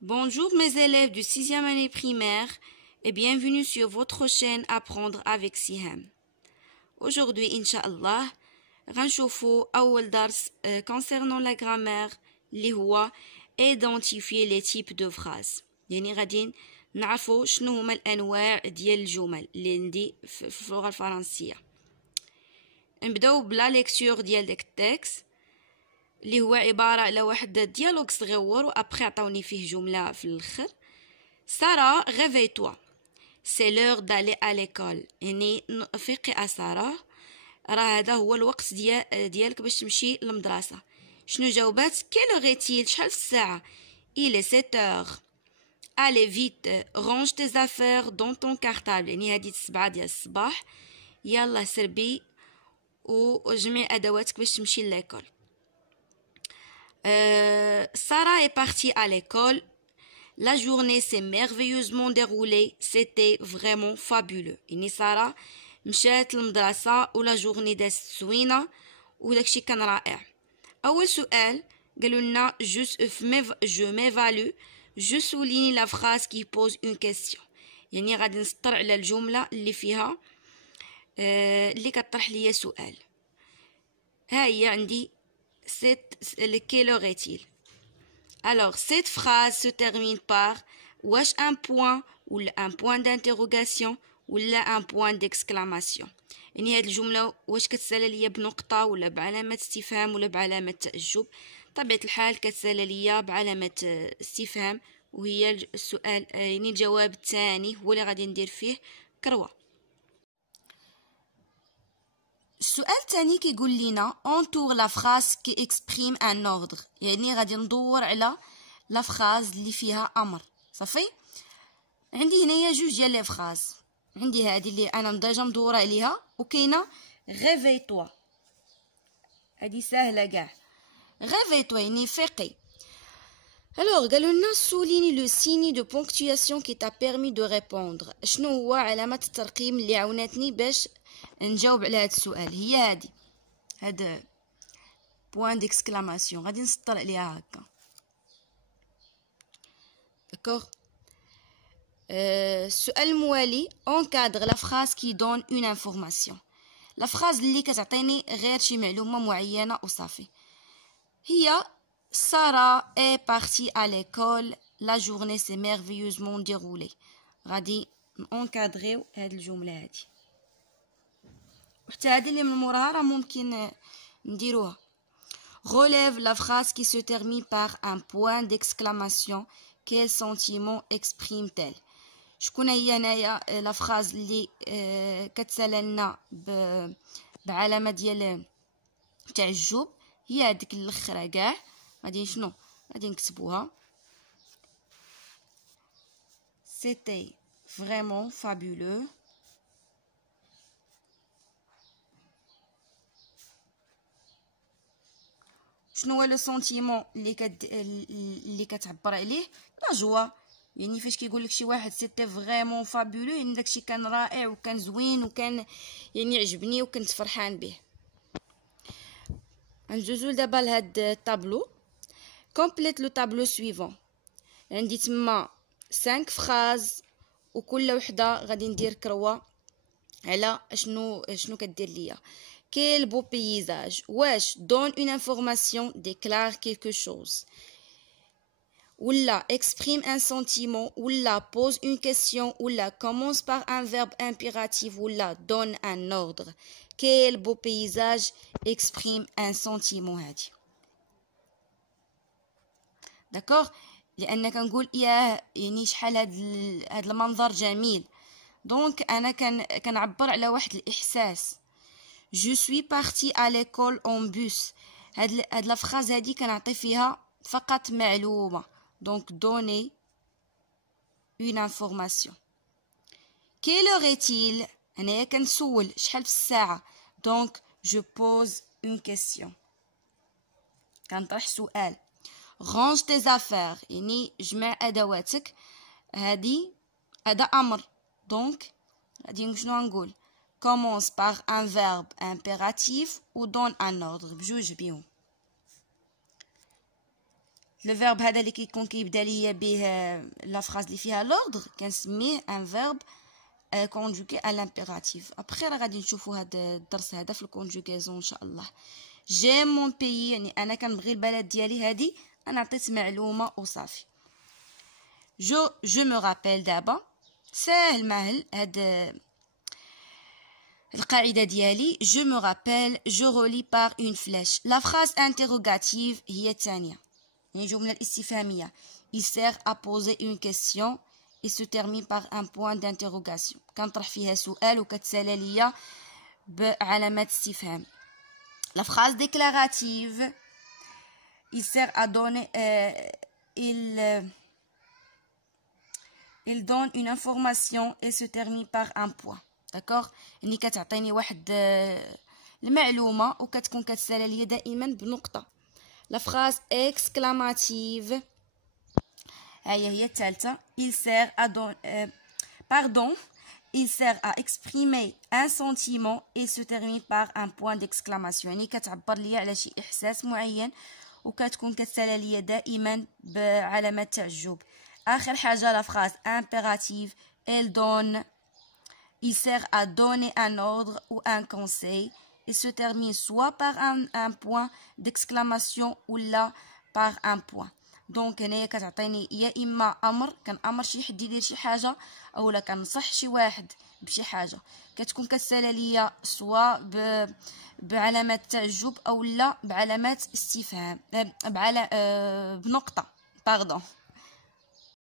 Bonjour mes élèves du 6e année primaire et bienvenue sur votre chaîne Apprendre avec Siham. Aujourd'hui, Inch'Allah, غنشوفوا أول درس concernant la grammaire اللي هو identifier les types de phrases. يعني غادي نعرفوا شنو هما الأنواع ديال الجمل اللي عندي في اللغة الفرنسية. نبداو بلا ليكتور ديال داك التكست اللي هو عبارة على واحد ديالوج صغيور وابخي عطاوني فيه جملة في الاخر. سارة réveille-toi, c'est l'heure d'aller à l'école. يعني فيقي سارة، راه هذا هو الوقت ديالك باش تمشي للمدرسة. شنو جاوبات؟ quelle heure est-il؟ شحال في الساعة؟ il est 7 heures. allez vite, range tes affaires dans ton cartable. يعني هذه 7 ديال الصباح، يلا سربي وجميع ادواتك باش تمشي لليكول. Sarah est partie à l'école. La journée s'est merveilleusement déroulée. C'était vraiment fabuleux. يعني سارة مشات للمدرسة ولا جورني دازت زوينة وداكشي كان رائع. أول سؤال قالوا لنا je m'évalue. Je souligne la phrase qui pose une question. يعني غادي نسطر على الجملة اللي فيها اللي كطرح ليا سؤال. ها هي عندي quelle heure est-il? Alors, cette phrase se termine par wesh un point ou un point d'interrogation ou un point d'exclamation. يعني هاد الجملة واش كتسالى ليا بنقطة ولا بعلامة استفهام ولا بعلامة تعجب؟ طبيعة الحال كتسالى ليا بعلامة استفهام، وهي السؤال يعني الجواب الثاني هو اللي غادي ندير فيه كروة. السؤال الثاني كيقول لينا entoure la phrase qui exprime un ordre. يعني غادي ندور على لا فراز اللي فيها امر. صافي، عندي هنايا جوج ديال لي فراز. عندي هذه اللي انا ديجا مدوره عليها، وكاينه réveille-toi. هذه سهله كاع. réveille-toi يعني فيقي. alors قالوا لنا souligne le signe de ponctuation qui t'a permis de répondre. شنو هو علامه الترقيم اللي عاونتني باش نجاوب على هذا السؤال؟ هي هذا بوين ديكسكلاماسيون غادي نسطر عليها هكا. داكوغ. السؤال الموالي encadre la phrase qui donne une information. لا فراز اللي كتعطيني غير شي معلومه معينه وصافي. هي سارة est partie à l'école. la journée s'est merveilleusement déroulée. غادي نونكادريو هاد الجمله هادي، وحتى هذه اللي من موراها راه ممكن نديروها. relève la phrase qui se termine par un point d'exclamation. quel sentiment exprime-t-elle؟ شكون هي هنايا لا فراز اللي كتسالى لنا بعلامه ديال تعجب؟ هي هذيك الاخرى كاع. غادي شنو غادي نكتبوها؟ c'était vraiment fabuleux. شنو هو لو سونتيمون اللي كتعبر عليه؟ لا جوا. يعني فاش كيقول لك شي واحد سيتي فريمون فابولو، يعني داكشي كان رائع وكان زوين وكان يعني عجبني وكنت فرحان به. غندوزو دابا لهاد الطابلو. كومبليت لو طابلو سويفون. عندي تما 5 فراز وكل وحده غادي ندير كروه على شنو كدير ليا. Quel beau paysage. Wesh donne une information, déclare quelque chose. Oula exprime un sentiment. Oula pose une question. Oula commence par un verbe impératif. Oula donne un ordre. Quel beau paysage exprime un sentiment. هادي d'accord. لان كنقول ياه يعني شحال هاد المنظر جميل، دونك انا كنعبر على واحد الاحساس. Je suis partie à l'école en bus. هاد لا فراز هادي كنعطي فيها فقط معلومة. donc donner une information. quelle heure est-il؟ هنايا كنسول شحال في الساعة. donc je pose une question. كنطرح سؤال. range tes affaires يعني جمع أدواتك. هذا أمر. donc غادي شنو نقول؟ commence par un verbe impératif ou donne un ordre بجوج بيهم. لو فيرب هذا اللي كيكون كيبدا ليا به لا فراز اللي فيها لوردر كنسميه ان فيرب كونجوغي ا لامبيراتيف. ابخي راه غادي نشوفوا هذا الدرس هذا في الكونجوغيزون ان شاء الله. جيم مون بيي يعني انا كنبغي البلد ديالي. هذه انا عطيت معلومه وصافي. جو مو رابيل دابا ساهل ماهل هاد القاعده ديالي. جو مو رابيل جو رولي بار اون فلاش. لا فراز انتيروغاتيف هي الثانيه يعني جمله الاستفهاميه. il sert à poser une question et se termine par un point d'interrogation. كنطرح فيها سؤال وكتسالى ليا بعلامه استفهام. La phrase déclarative, il sert à donner, il donne une information et se termine par un point. D'accord? يعني كتعطيني واحد المعلومة وكتكون كتسالى ليا دائما بنقطة. La phrase exclamative, هي الثالثة. Il sert à donner, il sert à exprimer un sentiment et se termine par un point d'exclamation. يعني كتعبر ليا على شي احساس معين وكتكون كتسالى ليا دائما بعلامه تعجب. اخر حاجه لا فراز impérative, elle donne, il sert à donner un ordre ou un conseil et se termine soit par un point d'exclamation ou là par un point. دونك هنايا كتعطيني يا اما امر كنامر شي حد يدير شي حاجه اولا كنصح شي واحد بشي حاجه كتكون كتسالى ليا سواء بعلامه تعجب او لا بعلامات استفهام بنقطه باردون.